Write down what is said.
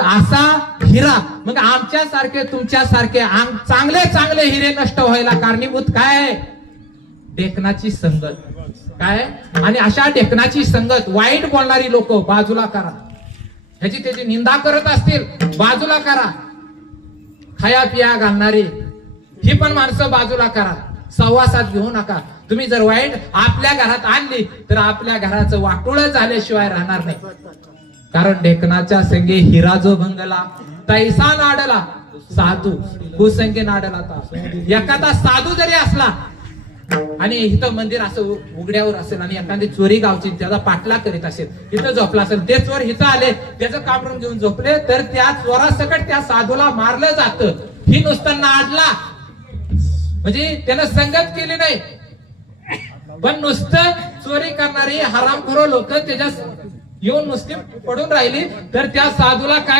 असा हिरा, मग आमच्या सारखे तुमच्या सारखे चांगले चांगले हिरे नष्ट व्हायला कारणीभूत काय आहे? ढेकणाची संगत. काय? आणि अशा ढेकणाची संगत, वाईट बोलणारी लोक बाजूला करा. ह्याची त्याची निंदा करत असतील बाजूला करा. खाया पिया घालणारी ही पण माणसं बाजूला करा. सहवासात घेऊ नका. तुम्ही जर वाईट आपल्या घरात आणली तर आपल्या घराचं वाटोळं झाल्याशिवाय राहणार नाही. कारण ढेकणाच्या संगे हिरा जो भंगला तैसा नाडला साधू कुसंगे नाडला. एखादा साधू जरी असला आणि इथं मंदिर असं उघड्यावर असेल आणि एखादी चोरी गावची त्याचा पाठलाग करीत असेल, इथं झोपला असेल, ते चोर इथं आले त्याचं कामरून घेऊन झोपले तर त्या चोरासकट त्या साधूला मारलं जातं. ही नुसतं नाडला म्हणजे त्यानं संगत केली नाही. पण नुसतं चोरी करणारी हरामखोर लोक त्याच्या येऊन नुसती पडून राहिली तर त्या साधूला काय